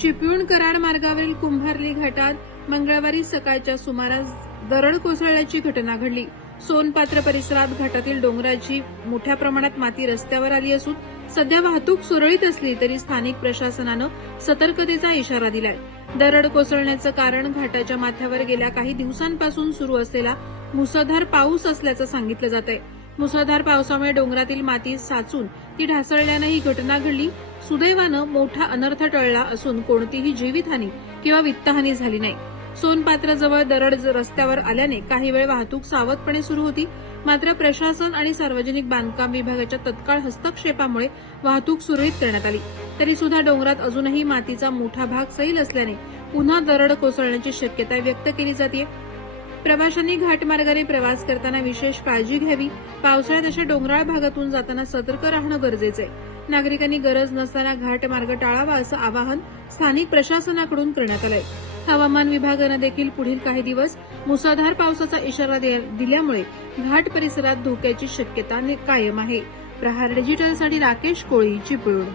चिपळूण कराड मार्गावरील कुंभारली घाटात मंगळवारी सकाळच्या सुमारास दरड कोसळल्याची घटना घडली. सोनपात्र परिसरात घाटातील डोंगराची मोठ्या प्रमाणात माती रस्त्यावर आली असून सध्या वाहतूक सुरळीत असली तरी स्थानिक प्रशासनानं सतर्कतेचा इशारा दिलाय. दरड कोसळण्याचं कारण घाटाच्या माथ्यावर गेल्या काही दिवसांपासून सुरू असलेला मुसळधार पाऊस असल्याचं सांगितलं जात आहे मुसळधार पावसामुळे डोंगरातील माती साचून ती ढासळल्यानं ही घटना घडली. सुदैवानं मोठा अनर्थ टळला असून कोणतीही जीवितहानी किंवा वित्तहानी झाली नाही. सोनपात्राजवळ दरड रस्त्यावर आल्याने काही वेळ वाहतूक सावधपणे सुरू होती. मात्र प्रशासन आणि सार्वजनिक बांधकाम विभागाच्या तत्काळ हस्तक्षेपामुळे वाहतूक सुरळीत करण्यात आली. तरी सुद्धा डोंगरात अजूनही मातीचा मोठा भाग सैल असल्याने पुन्हा दरड कोसळण्याची शक्यता व्यक्त केली जाते प्रवाशांनी घाटमार्गाने प्रवास करताना विशेष काळजी घ्यावी. पावसाळ्यात अशा डोंगराळ भागातून जाताना सतर्क राहणं गरजेचं आहे. नागरिकांनी गरज नसताना घाटमार्ग टाळावा असं आवाहन स्थानिक प्रशासनाकडून करण्यात आलंय. हवामान विभागानं देखील पुढील काही दिवस मुसळधार पावसाचा इशारा दे- दिल्यामुळे घाट परिसरात धोक्याची शक्यता कायम आहे. प्रहार डिजिटलसाठी राकेश कोळी चिपळूण.